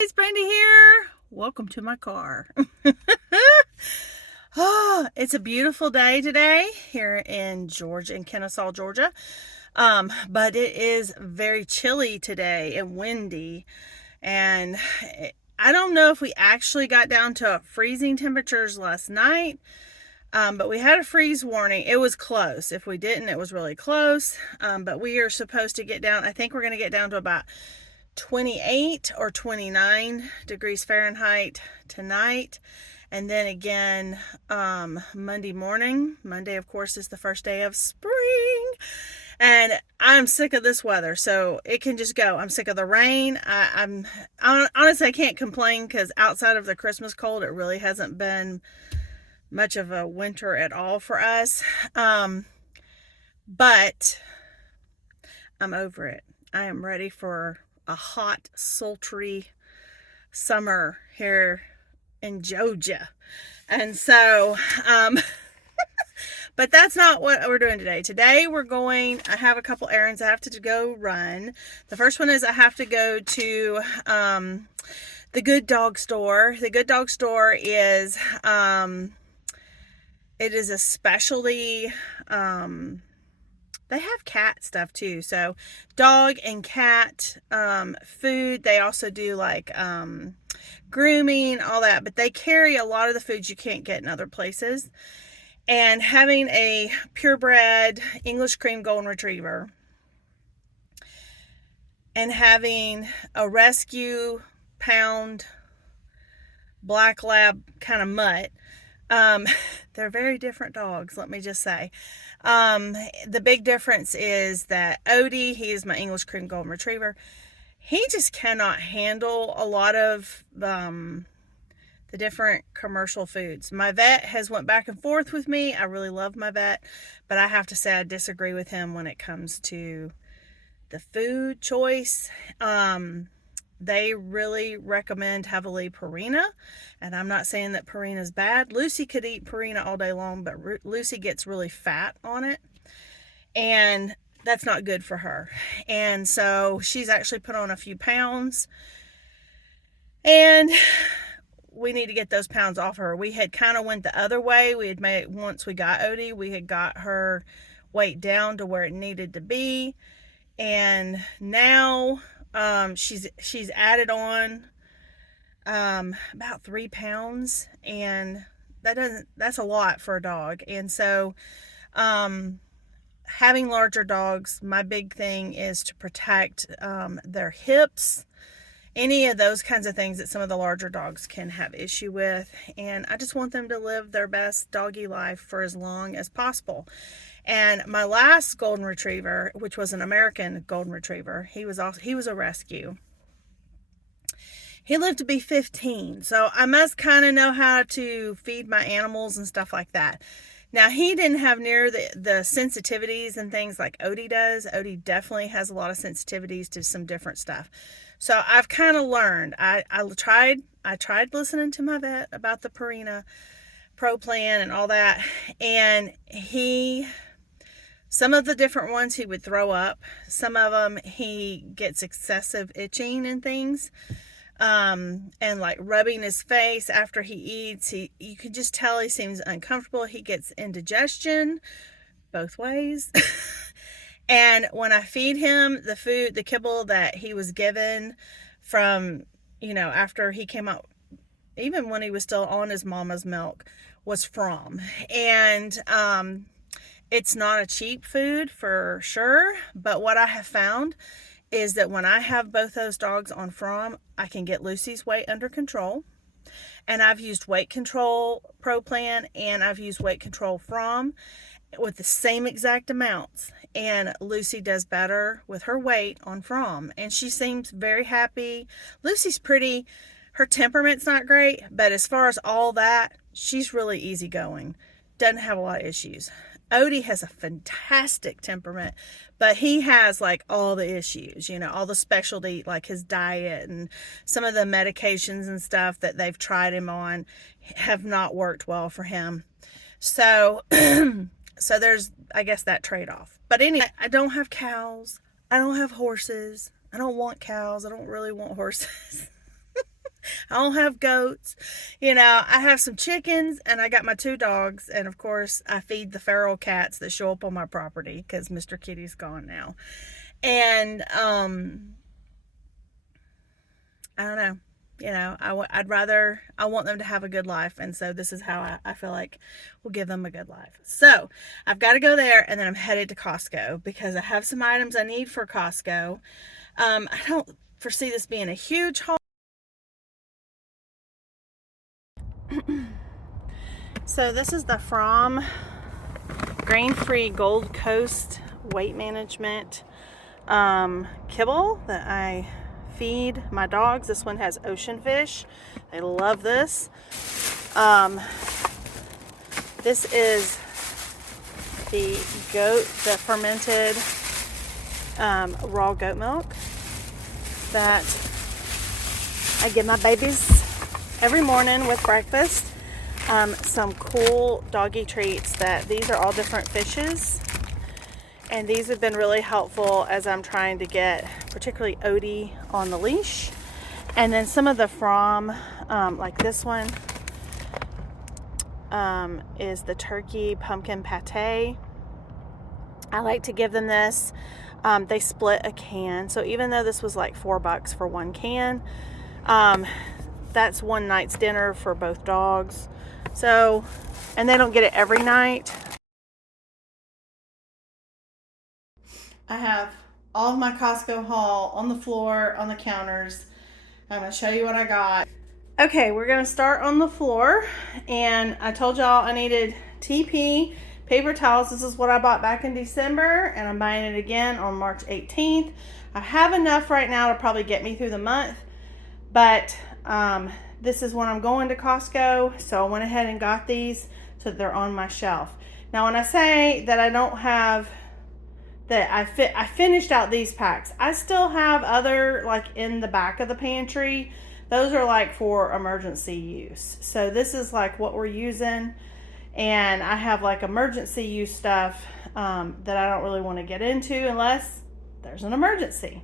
It's Brandy here. Welcome to my car. It's a beautiful day today here in Georgia, in Kennesaw, Georgia. But it is very chilly today and windy. And I don't know if we actually got down to freezing temperatures last night. But we had a freeze warning. It was close. If we didn't, it was really close. But we are supposed to get down, I think we're going to get down to about 28 or 29 degrees Fahrenheit tonight. And then again, Monday morning. Monday, of course, is the first day of spring. And I'm sick of this weather, so it can just go. I'm sick of the rain. Honestly, I can't complain because outside of the Christmas cold, it really hasn't been much of a winter at all for us. But I'm over it. I am ready for a hot, sultry summer here in Georgia. And so, but that's not what we're doing today. Today I have a couple errands I have to go run. The first one is I have to go to the Good Dog store. The Good Dog store is, it is a specialty, they have cat stuff too. So dog and cat food. They also do like grooming, all that. But they carry a lot of the foods you can't get in other places. And having a purebred English cream golden retriever and having a rescue pound black lab kind of mutt. They're very different dogs, let me just say. The big difference is that Odie, he is my English cream golden retriever. He just cannot handle a lot of the different commercial foods. My vet has went back and forth with me. I really love my vet, but I have to say I disagree with him when it comes to the food choice. They really recommend heavily Purina, and I'm not saying that Purina is bad. Lucy could eat Purina all day long, but Lucy gets really fat on it, and that's not good for her. And so she's actually put on a few pounds, and we need to get those pounds off her. We had kind of went the other way. We had made, once we got Odie, we had got her weight down to where it needed to be, and now she's added on about 3 pounds, and that's a lot for a dog. And so having larger dogs, my big thing is to protect their hips, any of those kinds of things that some of the larger dogs can have issue with. And I just want them to live their best doggy life for as long as possible. And my last golden retriever, which was an American golden retriever, he was a rescue. He lived to be 15, so I must kind of know how to feed my animals and stuff like that. Now, he didn't have near the sensitivities and things like Odie does. Odie definitely has a lot of sensitivities to some different stuff. So I've kind of learned. I tried listening to my vet about the Purina Pro Plan and all that, and some of the different ones he would throw up. Some of them he gets excessive itching and things. And like rubbing his face after he eats. You can just tell he seems uncomfortable. He gets indigestion both ways. And when I feed him the kibble that he was given from, after he came out, even when he was still on his mama's milk, was from. And it's not a cheap food for sure, but what I have found is that when I have both those dogs on From, I can get Lucy's weight under control. And I've used Weight Control Pro Plan, and I've used Weight Control From with the same exact amounts. And Lucy does better with her weight on From, and she seems very happy. Lucy's pretty. Her temperament's not great, but as far as all that, she's really easygoing. Doesn't have a lot of issues. Odie has a fantastic temperament, but he has like all the issues, all the specialty, like his diet and some of the medications and stuff that they've tried him on have not worked well for him. So, so there's, I guess, that trade-off. But anyway, I don't have cows. I don't have horses. I don't want cows. I don't really want horses. I don't have goats. You know, I have some chickens and I got my 2 dogs. And of course, I feed the feral cats that show up on my property because Mr. Kitty's gone now. And I don't know. You know, I want them to have a good life. And so this is how I feel like we'll give them a good life. So I've got to go there and then I'm headed to Costco because I have some items I need for Costco. I don't foresee this being a huge haul. So this is the From grain-free Gold Coast weight management kibble that I feed my dogs. This one has ocean fish. They love this. This is the fermented raw goat milk that I give my babies every morning with breakfast. Some cool doggy treats these are all different fishes. And these have been really helpful as I'm trying to get particularly Odie on the leash. And then some of the like this one is the turkey pumpkin pate. I like to give them this. They split a can. So even though this was like $4 for one can, that's one night's dinner for both dogs. So, and they don't get it every night. I have all of my Costco haul on the floor, on the counters. I'm going to show you what I got. Okay, we're going to start on the floor. And I told y'all I needed TP paper towels. This is what I bought back in December. And I'm buying it again on March 18th. I have enough right now to probably get me through the month. But this is when I'm going to Costco. So I went ahead and got these so that they're on my shelf. Now when I say that I don't have... I finished out these packs. I still have other like in the back of the pantry. Those are like for emergency use. So this is like what we're using. And I have like emergency use stuff that I don't really want to get into unless there's an emergency.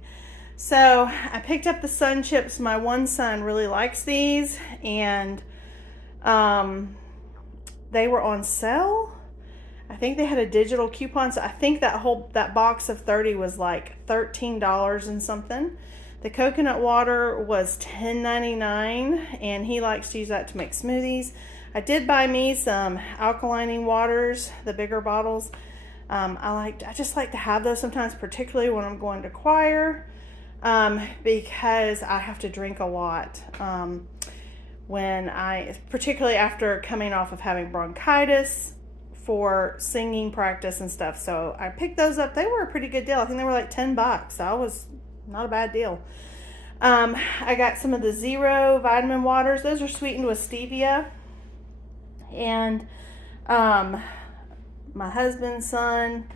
So I picked up the Sun Chips. My one son really likes these. And they were on sale. I think they had a digital coupon, so I think that box of 30 was like $13 and something. The coconut water was $10.99, and he likes to use that to make smoothies. I did buy me some alkalining waters, the bigger bottles. I just like to have those sometimes, particularly when I'm going to choir, because I have to drink a lot. Particularly after coming off of having bronchitis, for singing practice and stuff. So I picked those up. They were a pretty good deal. I think they were like $10. That was not a bad deal. I got some of the Zero vitamin waters. Those are sweetened with stevia. And my husband's son,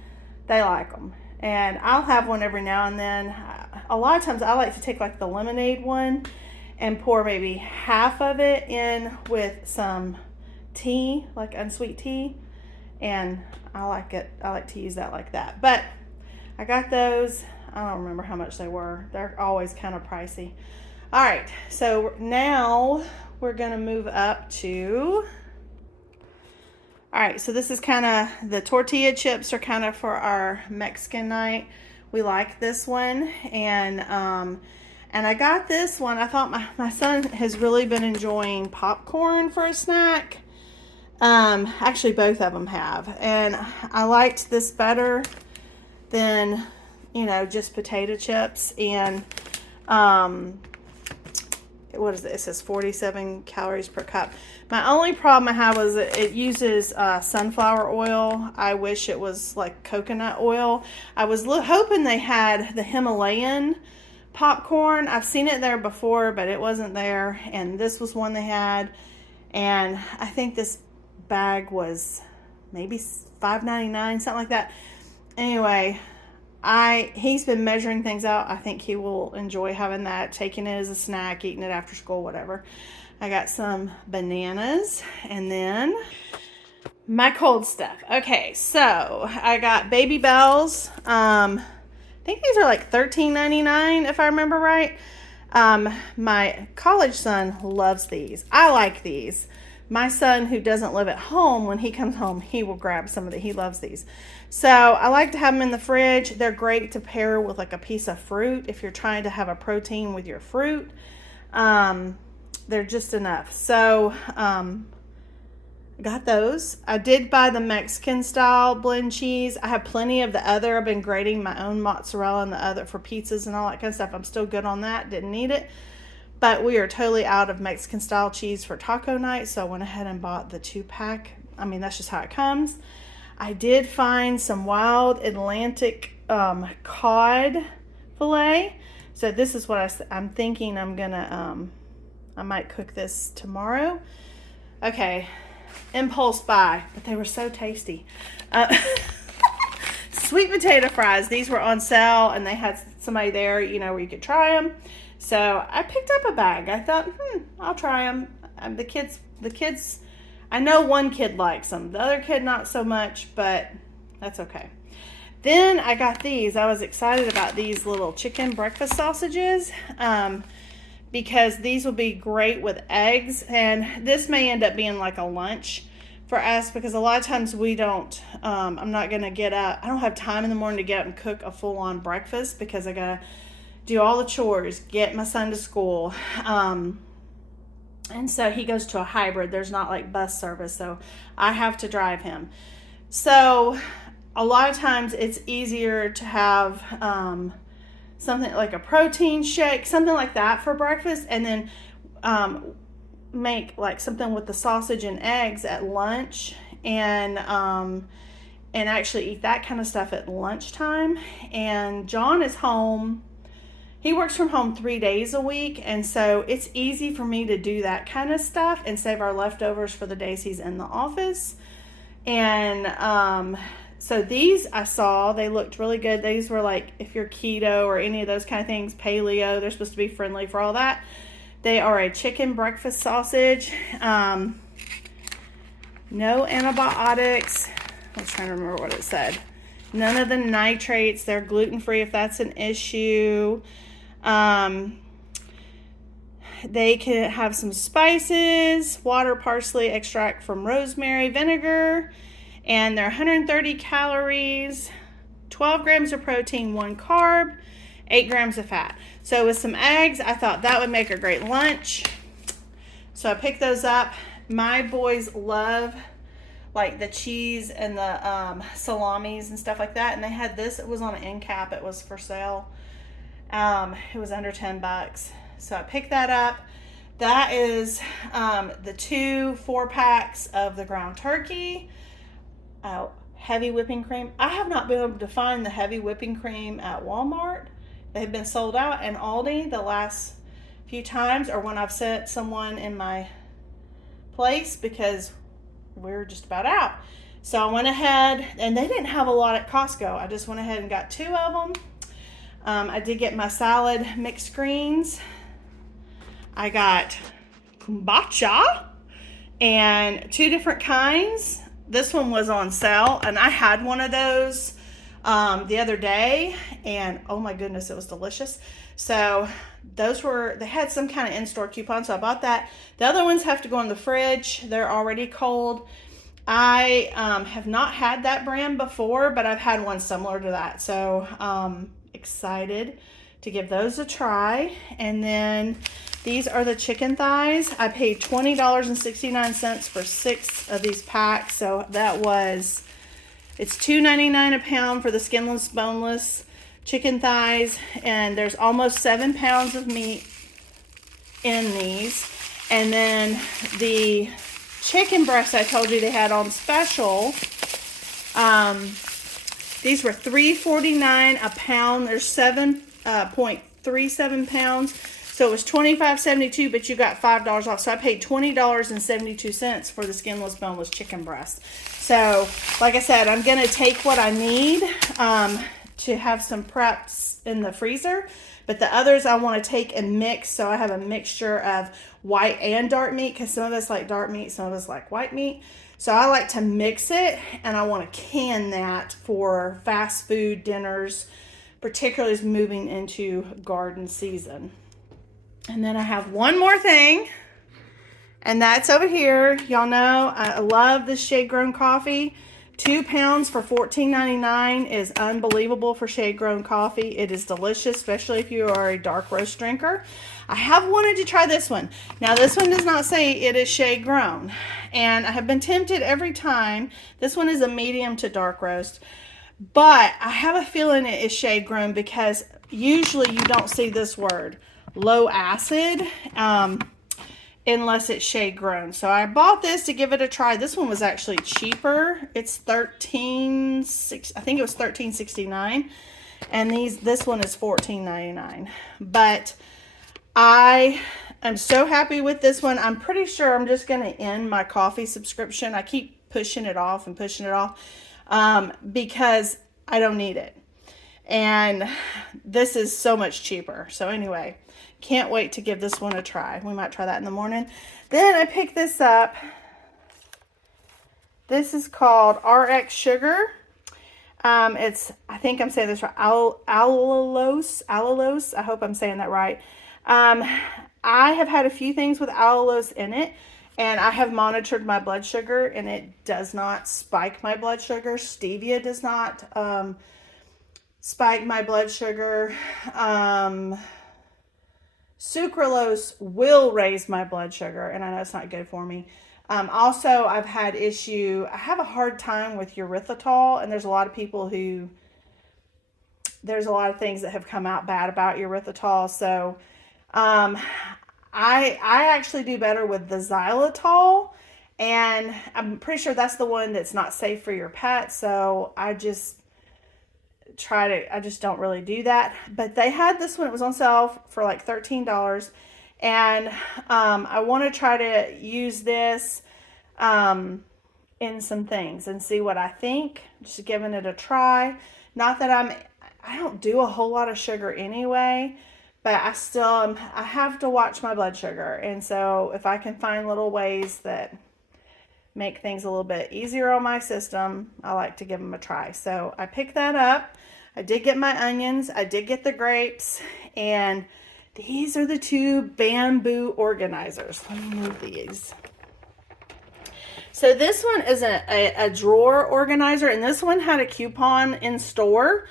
they like them. And I'll have one every now and then. A lot of times I like to take like the lemonade one and pour maybe half of it in with some tea, like unsweet tea. And I like it. I like to use that like that. But I got those. I don't remember how much they were. They're always kind of pricey. All right. So now we're going to move up to... All right. So this is kind of... The tortilla chips are kind of for our Mexican night. We like this one. And I got this one. I thought my son has really been enjoying popcorn for a snack. Actually both of them have, and I liked this better than, just potato chips. And what is it? It says 47 calories per cup. My only problem I have is it uses sunflower oil. I wish it was like coconut oil. I was hoping they had the Himalayan popcorn. I've seen it there before, but it wasn't there, and this was one they had. And I think this bag was maybe $5.99, something like that. Anyway, he's been measuring things out. I think he will enjoy having that, taking it as a snack, eating it after school, whatever. I got some bananas, and then my cold stuff. Okay, so I got Baby Bells. I think these are like $13.99 if I remember right. My college son loves these. I like these. My son, who doesn't live at home, when he comes home, he will grab some of the. He loves these. So I like to have them in the fridge. They're great to pair with like a piece of fruit if you're trying to have a protein with your fruit. They're just enough. So got those. I did buy the Mexican style blend cheese. I have plenty of the other. I've been grating my own mozzarella and the other for pizzas and all that kind of stuff. I'm still good on that. Didn't need it. But we are totally out of Mexican style cheese for taco night, so I went ahead and bought the 2-pack. I mean, that's just how it comes. I did find some wild Atlantic cod fillet. So this is what I'm thinking I'm gonna, I might cook this tomorrow. Okay, impulse buy, but they were so tasty. Sweet potato fries. These were on sale, and they had somebody there, you know, where you could try them. So I picked up a bag. I thought, I'll try them. The kids, I know one kid likes them. The other kid, not so much, but that's okay. Then I got these. I was excited about these little chicken breakfast sausages because these will be great with eggs. And this may end up being like a lunch for us because a lot of times we don't, I'm not going to get up. I don't have time in the morning to get up and cook a full-on breakfast because I got to do all the chores, get my son to school. And so he goes to a hybrid. There's not like bus service, so I have to drive him. So a lot of times it's easier to have something like a protein shake, something like that for breakfast, and then make like something with the sausage and eggs at lunch, and actually eat that kind of stuff at lunchtime. And John is home. He works from home 3 days a week, and so it's easy for me to do that kind of stuff and save our leftovers for the days he's in the office. And so these I saw, they looked really good. These were like, if you're keto or any of those kind of things, paleo, they're supposed to be friendly for all that. They are a chicken breakfast sausage. No antibiotics. I was trying to remember what it said. None of the nitrates. They're gluten-free if that's an issue. They can have some spices, water, parsley, extract from rosemary, vinegar, and they're 130 calories, 12 grams of protein, 1 carb, 8 grams of fat. So with some eggs, I thought that would make a great lunch. So I picked those up. My boys love like the cheese and the salamis and stuff like that. And they had this. It was on an end cap. It was for sale. It was under $10. So I picked that up. That is the 2 4-packs of the ground turkey. Heavy whipping cream. I have not been able to find the heavy whipping cream at Walmart. They've been sold out, and Aldi the last few times, or when I've sent someone in my place, because we're just about out. So I went ahead, and they didn't have a lot at Costco. I just went ahead and got 2 of them. I did get my salad mixed greens. I got kombucha and 2 different kinds. This one was on sale, and I had one of those the other day, and oh my goodness, it was delicious. So those were, they had some kind of in-store coupon, so I bought that. The other ones have to go in the fridge. They're already cold. I have not had that brand before, but I've had one similar to that. So excited to give those a try. And then these are the chicken thighs. I paid $20.69 for 6 of these packs. So that was, it's $2.99 a pound for the skinless, boneless chicken thighs. And there's almost 7 pounds of meat in these. And then the chicken breasts I told you they had on special. These were $3.49 a pound. There's 7.37 pounds. So it was $25.72, but you got $5 off. So I paid $20.72 for the skinless, boneless chicken breast. So, like I said, I'm going to take what I need to have some preps in the freezer. But the others I want to take and mix, so I have a mixture of white and dark meat, because some of us like dark meat, some of us like white meat. So I like to mix it, and I want to can that for fast food dinners, particularly as moving into garden season. And then I have one more thing, and that's over here. Y'all know I love this shade grown coffee. 2 pounds for $14.99 is unbelievable for shade grown coffee. It is delicious, especially if you are a dark roast drinker. I have wanted to try this one. Now this one does not say it is shade grown, and I have been tempted every time. This one is a medium to dark roast, but I have a feeling it is shade grown because usually you don't see this word, low acid, unless it's shade grown. So I bought this to give it a try. This one was actually cheaper. It's I think it was $13.69, and this one is $14.99. But I am so happy with this one. I'm pretty sure I'm just going to end my coffee subscription. I keep pushing it off and pushing it off because I don't need it. And this is so much cheaper. So anyway, can't wait to give this one a try. We might try that in the morning. Then I picked this up. This is called RX Sugar. I think I'm saying this right. Allulose. I hope I'm saying that right. I have had a few things with allulose in it, and I have monitored my blood sugar, and it does not spike my blood sugar. Stevia does not spike my blood sugar. Sucralose will raise my blood sugar, and I know it's not good for me. Also, I have a hard time with erythritol, and there's a lot of things that have come out bad about erythritol. So, I actually do better with the xylitol, and I'm pretty sure that's the one that's not safe for your pet. So I just don't really do that. But they had this one, it was on sale for like $13. And I want to try to use this in some things and see what I think. Just giving it a try. Not that I don't do a whole lot of sugar anyway, but I have to watch my blood sugar. And so if I can find little ways that make things a little bit easier on my system, I like to give them a try. So I picked that up. I did get my onions. I did get the grapes. And these are the 2 bamboo organizers. Let me move these. So this one is a drawer organizer, and this one had a coupon in store.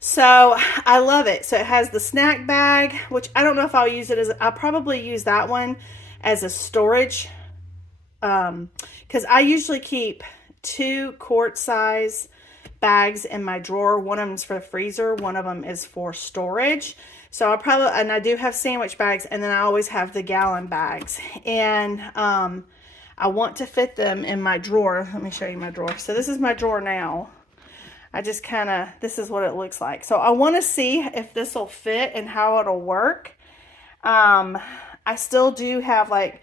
So I love it. So it has the snack bag, which I don't know if I'll use it I'll probably use that one as a storage. Because I usually keep 2 quart size bags in my drawer. One of them is for the freezer. One of them is for storage. So and I do have sandwich bags, and then I always have the gallon bags. And I want to fit them in my drawer. Let me show you my drawer. So this is my drawer now. This is what it looks like. So I want to see if this will fit and how it'll work. I still do have like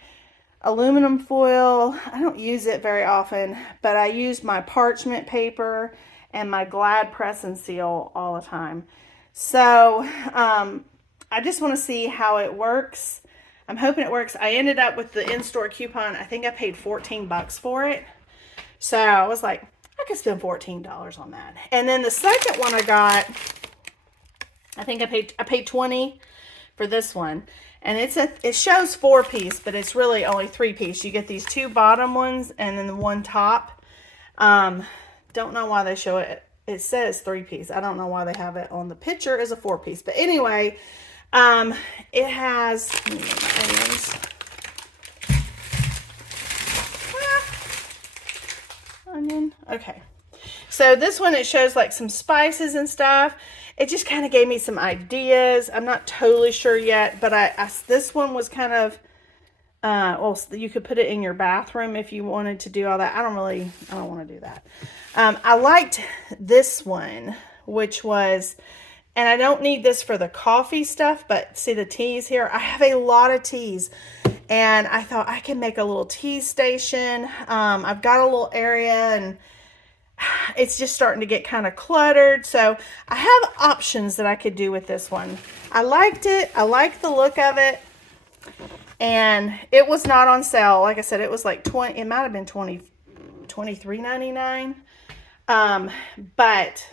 aluminum foil. I don't use it very often, but I use my parchment paper and my Glad press and seal all the time. So I just want to see how it works. I'm hoping it works. I ended up with the in-store coupon. I think I paid $14 for it. So I was like, I could spend $14 on that. And then the second one I got, I think I paid $20 for this one. And it shows 4-piece, but it's really only 3-piece. You get these 2 bottom ones and then the 1 top. Don't know why they show it. It says 3-piece. I don't know why they have it on the picture as a 4-piece. But anyway, it has, let me get my onions. Onion. Okay. So this one, it shows like some spices and stuff. It just kind of gave me some ideas. I'm not totally sure yet, but this one was kind of, well, you could put it in your bathroom if you wanted to do all that. I don't want to do that. I liked this one, which was, and I don't need this for the coffee stuff, but see the teas here? I have a lot of teas. And I thought I can make a little tea station. I've got a little area, and it's just starting to get kind of cluttered. So I have options that I could do with this one. I liked it. I liked the look of it. And it was not on sale. Like I said, it was like it might have been $23.99. But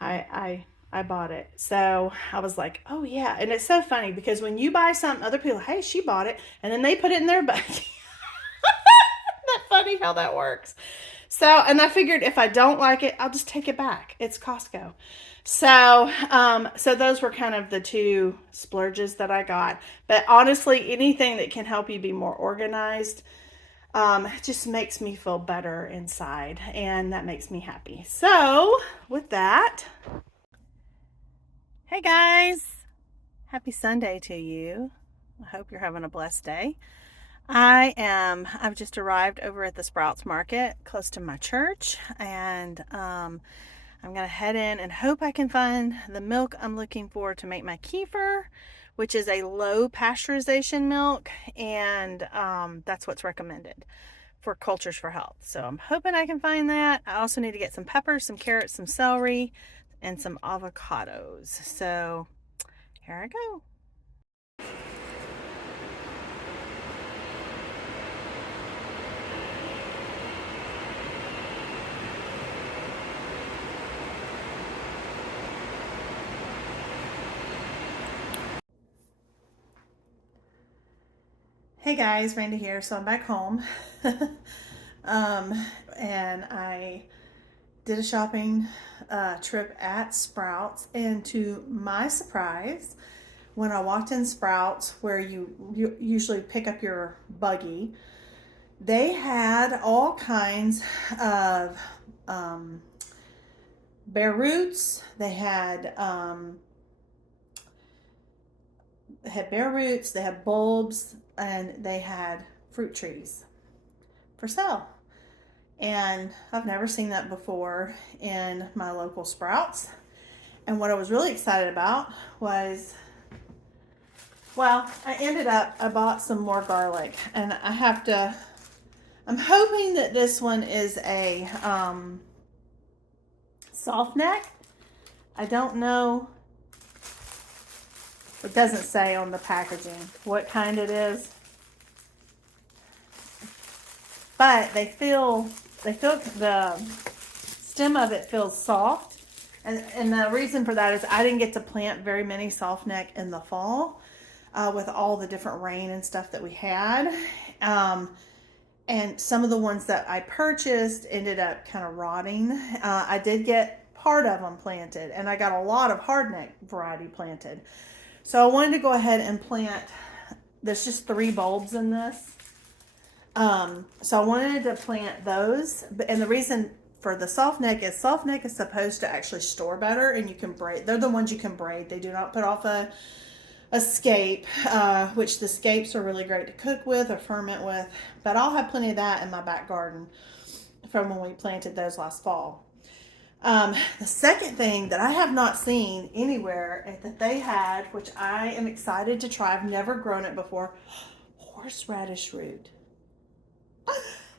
I I bought it. So I was like, oh yeah. And it's so funny because when you buy something, other people, hey, she bought it, and then they put it in their bucket. Isn't that funny how that works? So, and I figured if I don't like it, I'll just take it back. It's Costco. So those were kind of the two splurges that I got. But honestly, anything that can help you be more organized, just makes me feel better inside, and that makes me happy. So, with that, hey guys, happy Sunday to you. I hope you're having a blessed day. I've just arrived over at the Sprouts Market close to my church, and I'm going to head in and hope I can find the milk I'm looking for to make my kefir, which is a low pasteurization milk, and that's what's recommended for Cultures for Health. So I'm hoping I can find that. I also need to get some peppers, some carrots, some celery, and some avocados. So here I go. Hey guys, Randy here. So I'm back home. And I did a shopping trip at Sprouts, and to my surprise, when I walked in Sprouts, where you usually pick up your buggy, they had all kinds of bare roots. They had bare roots, they had bulbs, and they had fruit trees for sale. And I've never seen that before in my local Sprouts. And what I was really excited about was, well, I bought some more garlic, and I'm hoping that this one is a soft neck. I don't know. It doesn't say on the packaging what kind it is. But the stem of it feels soft. And the reason for that is I didn't get to plant very many soft neck in the fall with all the different rain and stuff that we had. And some of the ones that I purchased ended up kind of rotting. I did get part of them planted, and I got a lot of hardneck variety planted. So I wanted to go ahead and plant, there's just 3 bulbs in this. So I wanted to plant those. And the reason for the soft neck is supposed to actually store better, and you can braid. They're the ones you can braid. They do not put off a scape, which the scapes are really great to cook with or ferment with. But I'll have plenty of that in my back garden from when we planted those last fall. The second thing that I have not seen anywhere that they had, which I am excited to try, I've never grown it before, horseradish root.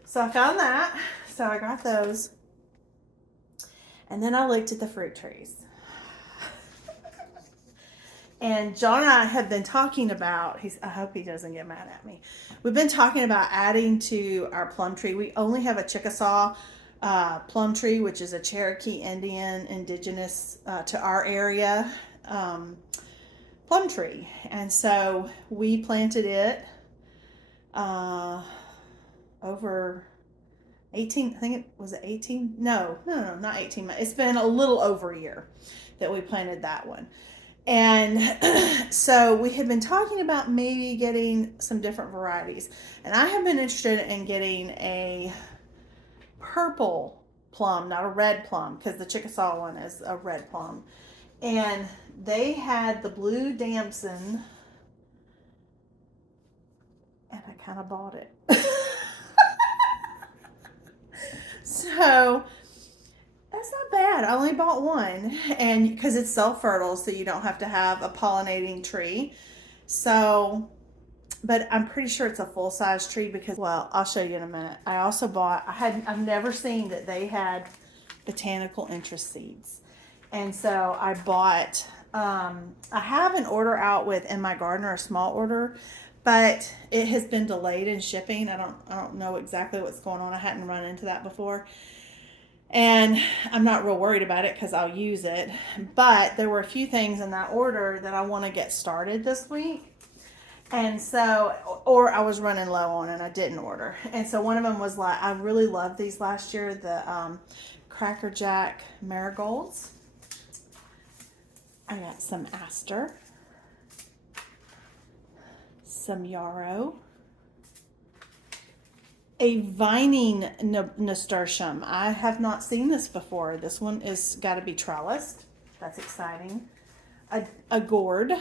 So I found that, so I got those. And then I looked at the fruit trees. And John and I have been talking about, I hope he doesn't get mad at me. We've been talking about adding to our plum tree. We only have a Chickasaw plum tree, which is a Cherokee Indian indigenous to our area plum tree. And so we planted it over 18, I think it was 18. No, not 18 months. It's been a little over a year that we planted that one. And so we had been talking about maybe getting some different varieties. And I have been interested in getting a purple plum, not a red plum, because the Chickasaw one is a red plum. And they had the blue damson, and I kind of bought it. So that's not bad. I only bought one, and because it's self-fertile, so you don't have to have a pollinating tree. So, but I'm pretty sure it's a full-size tree because, well, I'll show you in a minute. I also bought, I've never seen that they had botanical interest seeds. And so I bought, I have an order out with In My Gardener, a small order, but it has been delayed in shipping. I don't know exactly what's going on. I hadn't run into that before. And I'm not real worried about it because I'll use it. But there were a few things in that order that I want to get started this week. And so, or I was running low on and I didn't order. And so one of them was like, I really loved these last year, the Cracker Jack marigolds. I got some aster, some yarrow, a vining nasturtium. I have not seen this before. This one is got to be trellised. That's exciting. A gourd,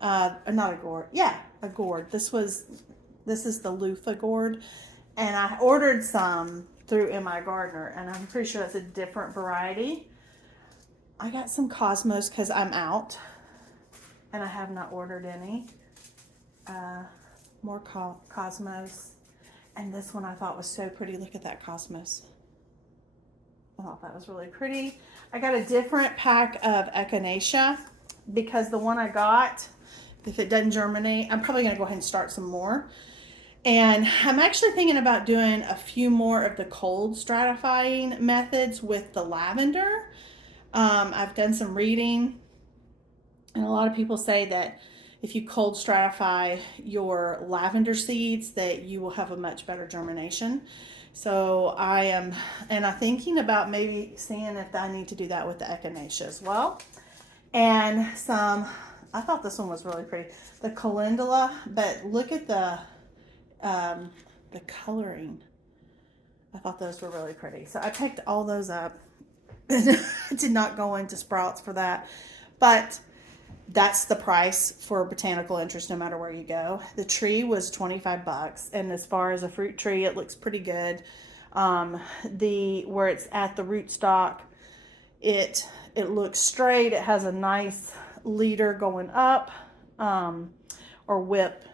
not a gourd. Yeah, a gourd. This is the loofah gourd, and I ordered some through MI Gardener, and I'm pretty sure that's a different variety. I got some cosmos because I'm out, and I have not ordered any. More cosmos. And this one I thought was so pretty. Look at that cosmos. I thought that was really pretty. I got a different pack of echinacea because the one I got, if it doesn't germinate, I'm probably going to go ahead and start some more. And I'm actually thinking about doing a few more of the cold stratifying methods with the lavender. I've done some reading, and a lot of people say that if you cold stratify your lavender seeds, that you will have a much better germination. So I'm thinking about maybe seeing if I need to do that with the echinacea as well. And I thought this one was really pretty, the calendula, but look at the coloring. I thought those were really pretty. So I picked all those up. Did not go into Sprouts for that, but that's the price for botanical interest no matter where you go. The tree was $25, and as far as a fruit tree, it looks pretty good. Where it's at the rootstock, it looks straight. It has a nice leader going up, or whip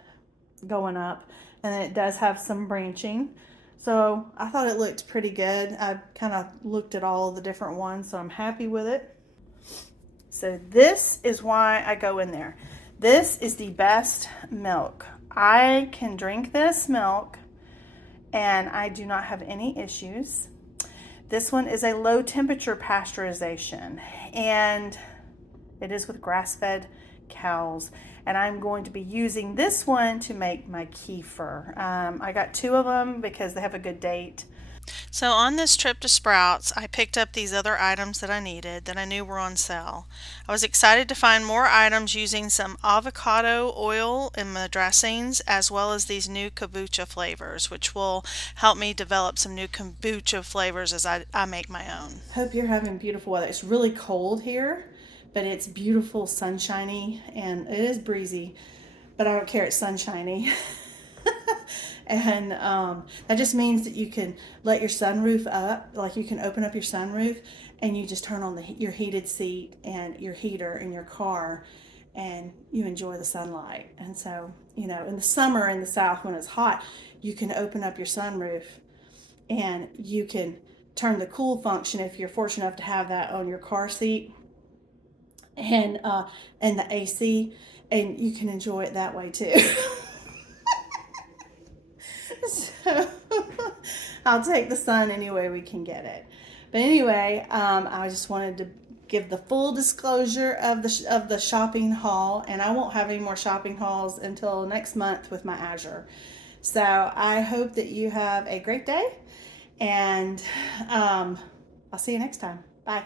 going up, and then it does have some branching. So I thought it looked pretty good. I kind of looked at all of the different ones, so I'm happy with it. So this is why I go in there. This is the best milk. I can drink this milk and I do not have any issues. This one is a low temperature pasteurization, and it is with grass-fed cows. And I'm going to be using this one to make my kefir. I got 2 of them because they have a good date. So on this trip to Sprouts, I picked up these other items that I needed that I knew were on sale. I was excited to find more items using some avocado oil in my dressings, as well as these new kombucha flavors, which will help me develop some new kombucha flavors as I make my own. Hope you're having beautiful weather. It's really cold here, but it's beautiful, sunshiny, and it is breezy, but I don't care, it's sunshiny. And that just means that you can let your sunroof up, like you can open up your sunroof and you just turn on your heated seat and your heater in your car, and you enjoy the sunlight. And so, in the summer in the South when it's hot, you can open up your sunroof and you can turn the cool function, if you're fortunate enough to have that, on your car seat and the AC, and you can enjoy it that way too. So I'll take the sun any way we can get it. But anyway, I just wanted to give the full disclosure of the shopping haul, and I won't have any more shopping hauls until next month with my Azure. So I hope that you have a great day, and I'll see you next time. Bye.